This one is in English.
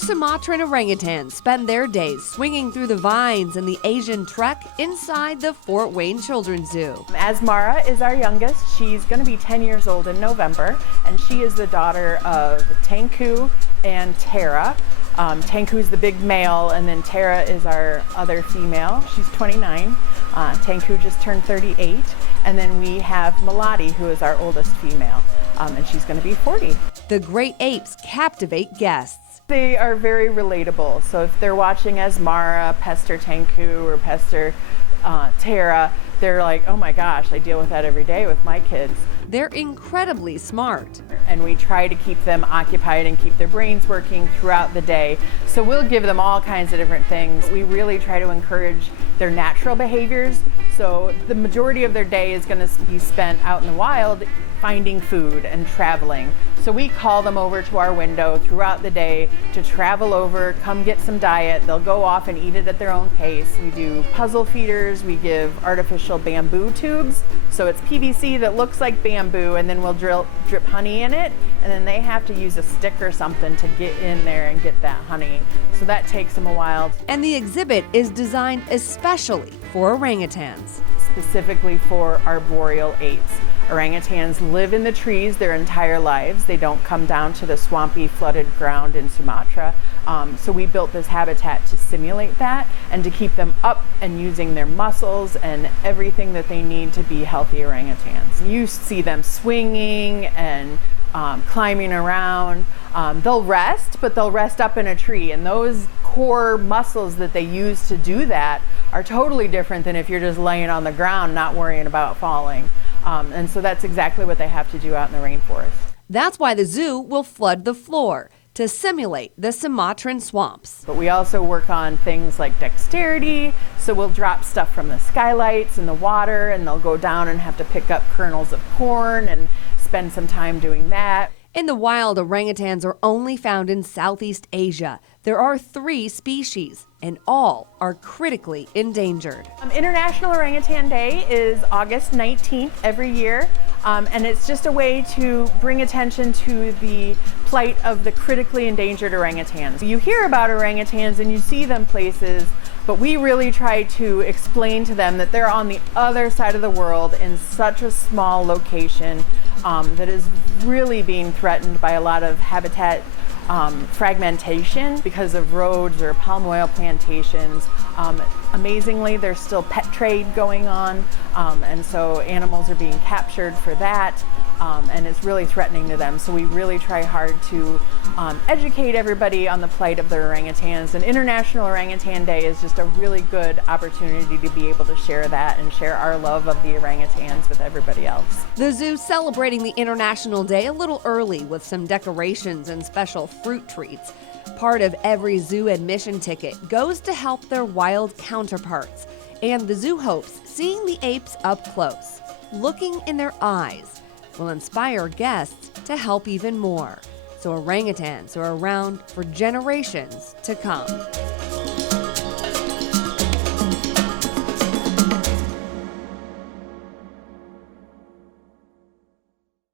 Sumatran orangutans spend their days swinging through the vines in the Asian trek inside the Fort Wayne Children's Zoo. Asmara is our youngest. She's going to be 10 years old in November, and she is the daughter of Tanku and Tara. Tanku is the big male, and then Tara is our other female. She's 29. Tanku just turned 38. And then we have Melody, who is our oldest female, and she's going to be 40. The great apes captivate guests. They are very relatable. So if they're watching Asmara pester Tanku or pester Tara, they're like, oh my gosh, I deal with that every day with my kids. They're incredibly smart. And we try to keep them occupied and keep their brains working throughout the day. So we'll give them all kinds of different things. We really try to encourage their natural behaviors. So the majority of their day is going to be spent out in the wild finding food and traveling. So we call them over to our window throughout the day to travel over, come get some diet. They'll go off and eat it at their own pace. We do puzzle feeders. We give artificial bamboo tubes. So it's PVC that looks like bamboo, and then we'll drip honey in it, and then they have to use a stick or something to get in there and get that honey. So that takes them a while. And the exhibit is designed especially for orangutans. Specifically for arboreal apes. Orangutans live in the trees their entire lives. They don't come down to the swampy, flooded ground in Sumatra. So we built this habitat to simulate that and to keep them up and using their muscles and everything that they need to be healthy orangutans. You see them swinging and climbing around. They'll rest, but they'll rest up in a tree, and those core muscles that they use to do that are totally different than if you're just laying on the ground not worrying about falling. And so that's exactly what they have to do out in the rainforest. That's why the zoo will flood the floor to simulate the Sumatran swamps. But we also work on things like dexterity, so we'll drop stuff from the skylights in the water, and they'll go down and have to pick up kernels of corn and spend some time doing that. In the wild, orangutans are only found in Southeast Asia. There are 3 species, and all are critically endangered. International Orangutan Day is August 19th every year, and it's just a way to bring attention to the plight of the critically endangered orangutans. You hear about orangutans and you see them places, but we really try to explain to them that they're on the other side of the world in such a small location that is really being threatened by a lot of habitat fragmentation because of roads or palm oil plantations. Amazingly, there's still pet trade going on, and so animals are being captured for that, and it's really threatening to them. So we really try hard to educate everybody on the plight of the orangutans, and International Orangutan Day is just a really good opportunity to be able to share that and share our love of the orangutans with everybody else. The zoo celebrating the International Day a little early with some decorations and special fruit treats. Part of every zoo admission ticket goes to help their wild counterparts, and the zoo hopes seeing the apes up close, looking in their eyes, will inspire guests to help even more, so orangutans are around for generations to come.